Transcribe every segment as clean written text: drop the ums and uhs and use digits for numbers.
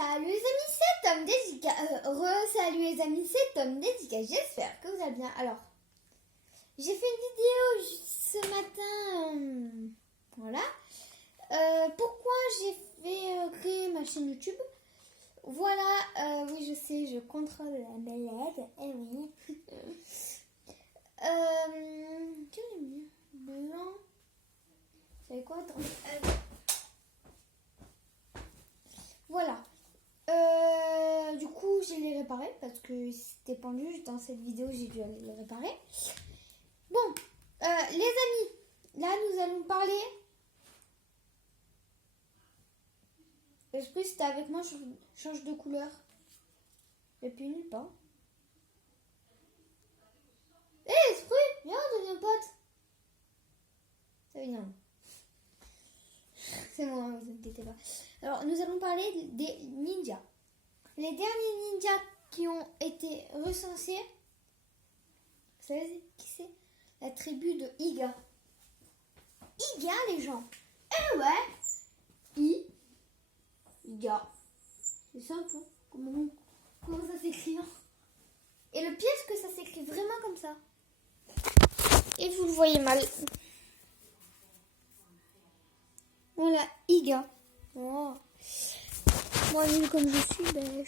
Salut les amis, c'est Tom Desica. Salut les amis, c'est Tom Desica. J'espère que vous allez bien. Alors, j'ai fait une vidéo ce matin. Voilà. Pourquoi j'ai fait créer ma chaîne YouTube. Voilà. Oui, je sais, je contrôle la malade. Eh oui. Qu'est-ce que j'ai mis? Blanc. Vous savez quoi? Attends. Voilà. Du coup, je l'ai réparé parce que c'était pendu. Dans cette vidéo, j'ai dû aller le réparer. Bon, les amis, là, nous allons parler. Esprit, si t'es avec moi, change de couleur. Et puis nulle part. Hé, Esprit, viens, on devient pote. Ça vient. C'est moi, ne vous inquiétez pas. Alors, nous allons parler des ninjas. Les derniers ninjas qui ont été recensés, vous savez qui c'est? La tribu de Iga. Iga, les gens. Eh ouais. Iga. C'est simple, hein? Comment ça s'écrit, hein? Et le pire, c'est que ça s'écrit vraiment comme ça. Et vous le voyez mal. Voilà, Iga. Oh. Moi, nul comme je suis, ben,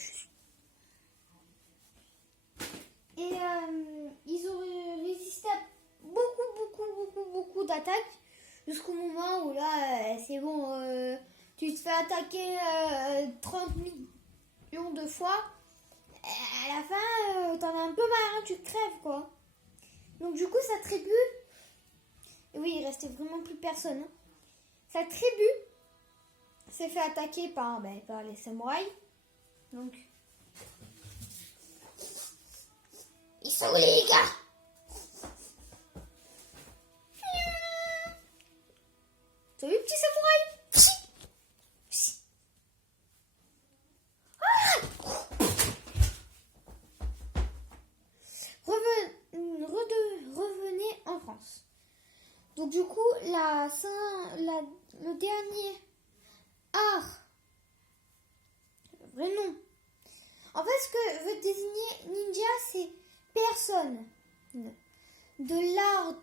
Et ils ont résisté à beaucoup d'attaques jusqu'au moment où là, c'est bon, tu te fais attaquer 30 millions de fois. À la fin, t'en as un peu marre, hein, tu crèves, quoi. Donc du coup, sa tribu, et oui, il restait vraiment plus personne. Hein. Sa tribu s'est fait attaquer par les samouraïs. Donc, ils sont où les gars? Salut petit samouraï. Revenez en France. Donc du coup, le dernier art, le vrai nom. En fait, ce que veut désigner ninja, c'est personne de l'art,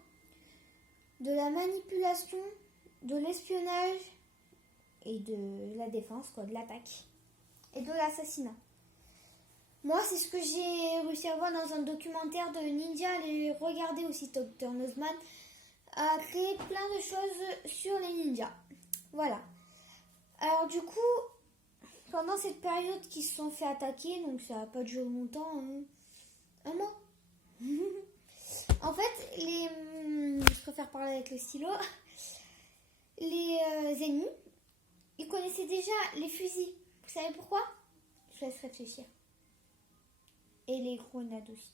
de la manipulation, de l'espionnage et de la défense, quoi, de l'attaque et de l'assassinat. Moi, c'est ce que j'ai réussi à voir dans un documentaire de ninja. Allez regarder aussi, Dr Nozman a créé plein de choses sur les ninjas. Voilà. Alors du coup, pendant cette période qu'ils se sont fait attaquer, donc ça n'a pas duré longtemps, un mois. En fait, je préfère parler avec le stylo. Les ennemis, ils connaissaient déjà les fusils. Vous savez pourquoi? Je laisse réfléchir. Et les grenades aussi.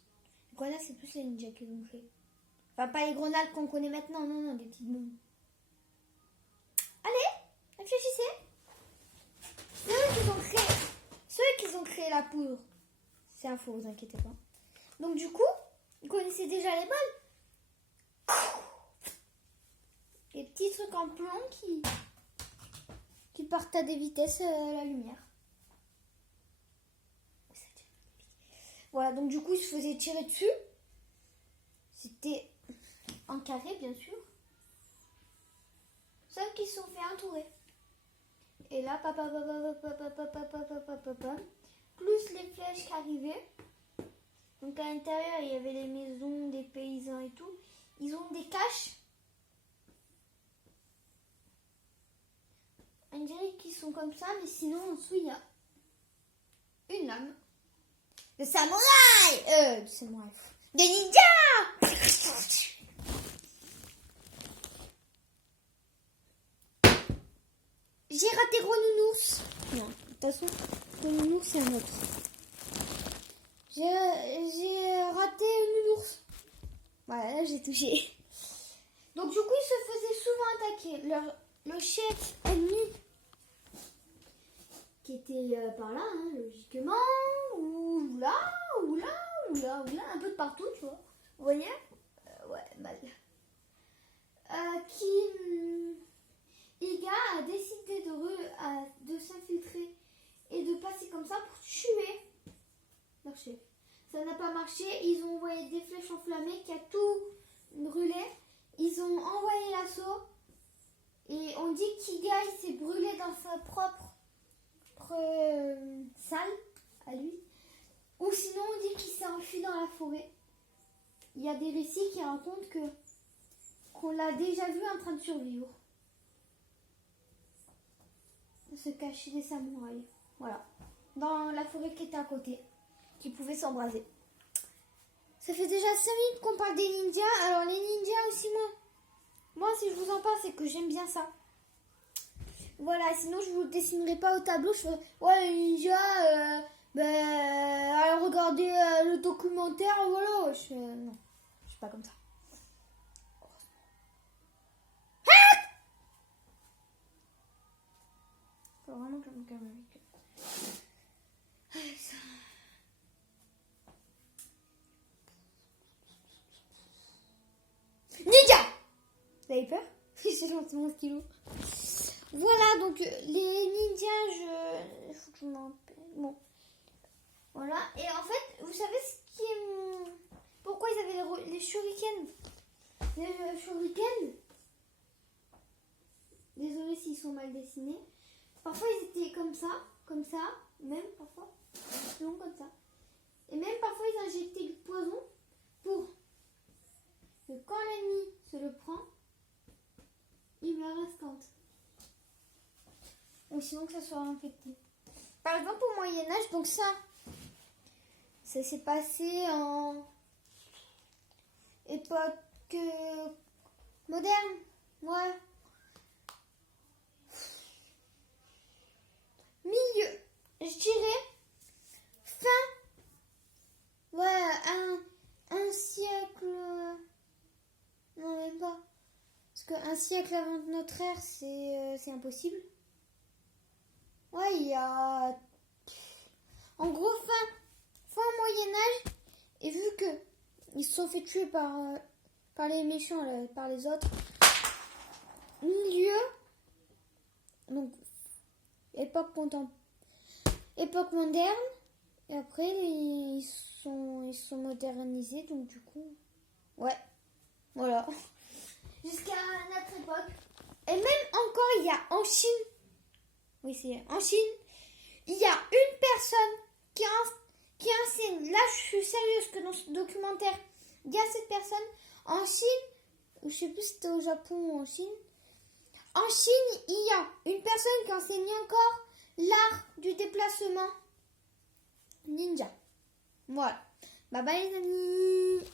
Les grenades, c'est plus les ninjas qui l'ont fait. Enfin, pas les grenades qu'on connaît maintenant, non, des petites bombes. Allez, réfléchissez. Ceux qui ont créé la poudre. C'est un faux, vous inquiétez pas. Donc du coup, ils connaissaient déjà les balles. Les petits trucs en plomb qui partent à des vitesses la lumière. Voilà, donc du coup, ils se faisaient tirer dessus. C'était en carré, bien sûr. Sauf qu'ils se sont fait entourer. Et là, plus les flèches qui arrivaient. Donc à l'intérieur, il y avait les maisons des paysans et tout. Ils ont des caches. On dirait qu'ils sont comme ça, mais sinon, en dessous, il y a une lame. De samouraï! De samouraï. Des ninjas! J'ai raté Gros Nounours. Non, de toute façon, Gros Nounours, c'est un autre. J'ai raté Nounours. Voilà, là, j'ai touché. Donc, du coup, ils se faisaient souvent attaquer. Le chef ennemi, qui était par là, hein, logiquement, ou là, un peu de partout, tu vois. Vous voyez? Ouais, mal. Iga a décidé de s'infiltrer et de passer comme ça pour tuer leur chef. Ça n'a pas marché, ils ont envoyé des flèches enflammées qui a tout brûlé. Ils ont envoyé l'assaut et on dit qu'Igai s'est brûlé dans sa propre salle à lui. Ou sinon on dit qu'il s'est enfui dans la forêt. Il y a des récits qui racontent qu'on l'a déjà vu en train de survivre. Se cacher des samouraïs. Voilà. Dans la forêt qui était à côté. Qui pouvait s'embraser. Ça fait déjà 5 minutes qu'on parle des ninjas. Alors les ninjas aussi, moi si je vous en parle, c'est que j'aime bien ça. Voilà, sinon je vous le dessinerai pas au tableau. Je ferai, ouais, les ninjas, alors regardez le documentaire, voilà. Non, je suis pas comme ça. Faut vraiment que je me calme avec eux. Ninja! Vous avez peur? J'ai lancé mon stylo. Voilà, donc les ninjas, il faut que je m'en rappelle. Bon. Voilà, et en fait, vous savez ce qui est... Pourquoi ils avaient les shurikens? Les shurikens, désolé s'ils sont mal dessinés. Parfois ils étaient comme ça, même parfois, non comme ça. Et même parfois ils injectaient du poison pour que quand l'ennemi se le prend, il meurt instant. Ou sinon que ça soit infecté. Par exemple au Moyen-Âge, donc ça s'est passé en époque moderne, ouais. Milieu, je dirais fin, ouais, un siècle, non même pas, parce qu'un siècle avant notre ère, c'est impossible. Ouais, il y a, en gros, fin Moyen-Âge, et vu que ils se sont fait tuer par les méchants, par les autres, milieu, donc époque moderne, et après ils sont modernisés, donc du coup, ouais, voilà, jusqu'à notre époque. Et même encore, il y a en Chine, oui c'est en Chine, il y a une personne qui enseigne, là je suis sérieuse que dans ce documentaire, il y a cette personne en Chine, je sais plus si c'était au Japon ou en Chine. En Chine, il y a une personne qui enseigne encore l'art du déplacement ninja. Voilà. Bye bye les amis.